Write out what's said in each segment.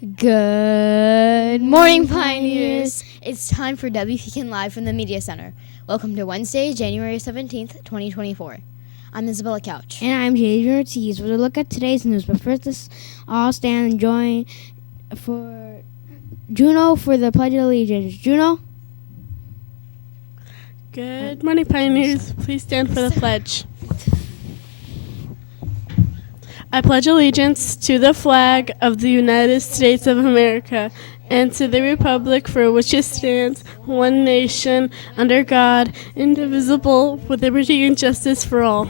Good morning, Pioneers. It's time for WPKN Live from the Media Center. Welcome to Wednesday, January 17th, 2024. I'm Isabella Couch. And I'm Jaden Ortiz. We'll look at today's news, but first let's all stand and join for Juno for the Pledge of Allegiance. Juno? Good morning, Pioneers. Please stand for the pledge. I pledge allegiance to the flag of the United States of America and to the republic for which it stands, one nation, under God, indivisible, with liberty and justice for all.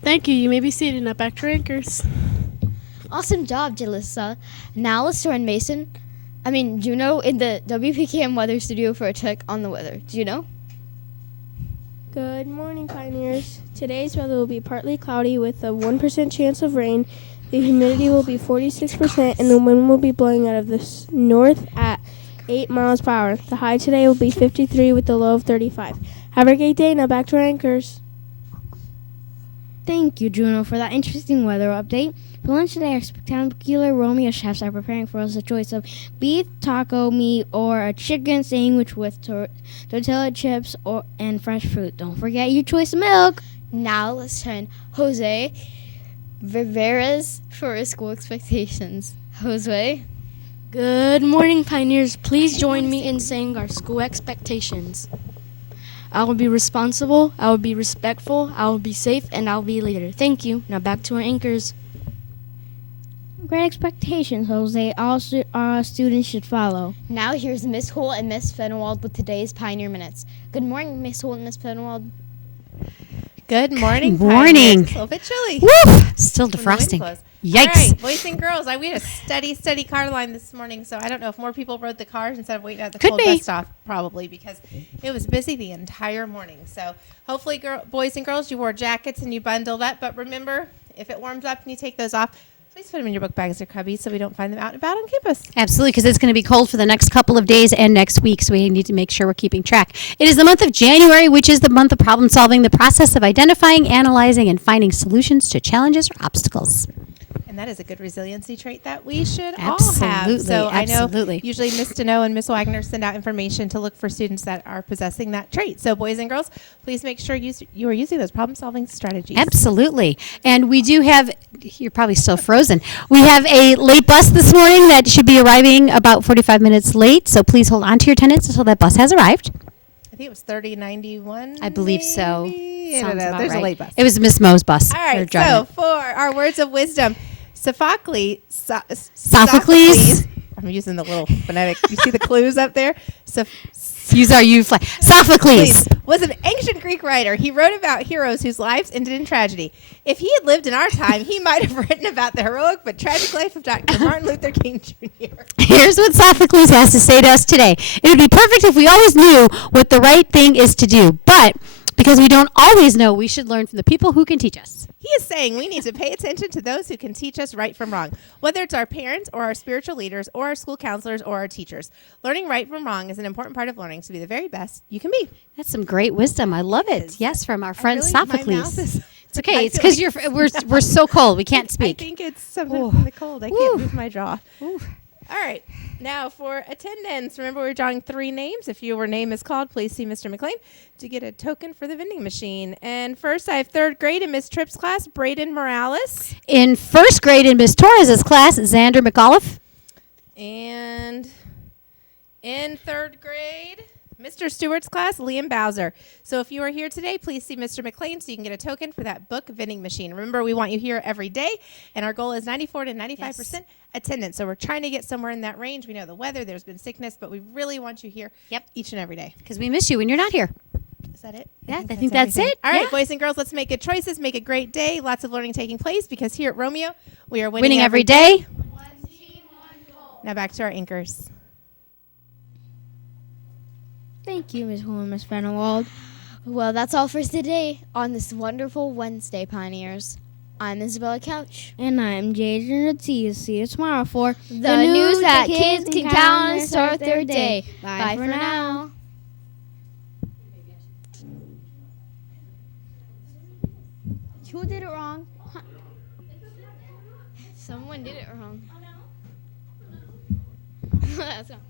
Thank you. You may be seated. Now back to our anchors. Awesome job, Jalissa. Now let's join Juno in the WPKN weather studio for a check on the weather. Juno? Good morning, Pioneers. Today's weather will be partly cloudy with a 1% chance of rain. The humidity will be 46% and the wind will be blowing out of the north at 8 miles per hour. The high today will be 53 with a low of 35. Have a great day. Now back to our anchors. Thank you, Juno, for that interesting weather update. For lunch today, our spectacular Romeo chefs are preparing for us a choice of beef, taco meat, or a chicken sandwich with tortilla chips and fresh fruit. Don't forget your choice of milk. Now let's join Jose Viveras for his school expectations. Jose? Good morning, Pioneers. Please join me in saying our school expectations. I will be responsible, I will be respectful, I will be safe, and I will be a leader. Thank you. Now back to our anchors. Great expectations, Jose. All students should follow. Now here's Miss Holt and Miss Fenwald with today's Pioneer Minutes. Good morning, Miss Holt and Miss Fenwald. Good morning. Good morning. It's a little bit chilly. Woo! Still defrosting. Yikes. All right, boys and girls, we had a steady car line this morning, so I don't know if more people rode the cars instead of waiting at the cold bus stop, probably, because it was busy the entire morning. So hopefully, boys and girls, you wore jackets and you bundled up, but remember, if it warms up and you take those off, please put them in your book bags or cubbies so we don't find them out and about on campus. Absolutely, because it's going to be cold for the next couple of days and next week, so we need to make sure we're keeping track. It is the month of January, which is the month of problem solving, the process of identifying, analyzing, and finding solutions to challenges or obstacles. And that is a good resiliency trait that we should all Absolutely, have. So absolutely. I know usually Miss Deneau and Miss Wagner send out information to look for students that are possessing that trait. So boys and girls, please make sure you are using those problem-solving strategies. Absolutely. And we do have, you're probably still frozen, we have a late bus this morning that should be arriving about 45 minutes late, so please hold on to your attendance until that bus has arrived. I think it was 3091. I believe so. I don't know. There's a late bus. It was Miss Mo's bus. All right, so for our words of wisdom, Sophocles. I'm using the little phonetic. You see the clues up there? Use our U flag. Sophocles was an ancient Greek writer. He wrote about heroes whose lives ended in tragedy. If he had lived in our time, he might have written about the heroic but tragic life of Dr. Martin Luther King Jr. Here's what Sophocles has to say to us today. It would be perfect if we always knew what the right thing is to do, but because we don't always know, we should learn from the people who can teach us. He is saying we need to pay attention to those who can teach us right from wrong, whether it's our parents or our spiritual leaders or our school counselors or our teachers. Learning right from wrong is an important part of learning to be the very best you can be. That's some great wisdom. I love it. Yes, from our friend Sophocles. It's okay. It's because we're so cold. We can't speak. I think it's something from the cold. I can't move my jaw. All right. Now for attendance, remember we're drawing 3 names. If your name is called, please see Mr. McLean to get a token for the vending machine. And first, I have 3rd grade in Miss Tripp's class, Braden Morales. In 1st grade in Miss Torres' class, Xander McAuliffe. And in 3rd grade, Mr. Stewart's class, Liam Bowser. So if you are here today, please see Mr. McLean so you can get a token for that book vending machine. Remember, we want you here every day, and our goal is 94 to 95% attendance. So we're trying to get somewhere in that range. We know the weather, there's been sickness, but we really want you here each and every day. Because we miss you when you're not here. Is that it? Yeah, I think that's it. All right, boys and girls, let's make good choices, make a great day. Lots of learning taking place because here at Romeo, we are winning every day. One team, one goal. Now back to our anchors. Thank you, Ms. Holt and Ms. Fenwald. Well, that's all for today on this wonderful Wednesday, Pioneers. I'm Isabella Couch. And I'm Jaden Ortiz. See you tomorrow for The news that kids can count on and start their day. Bye for now. Who did it wrong? Someone did it wrong. Let's go.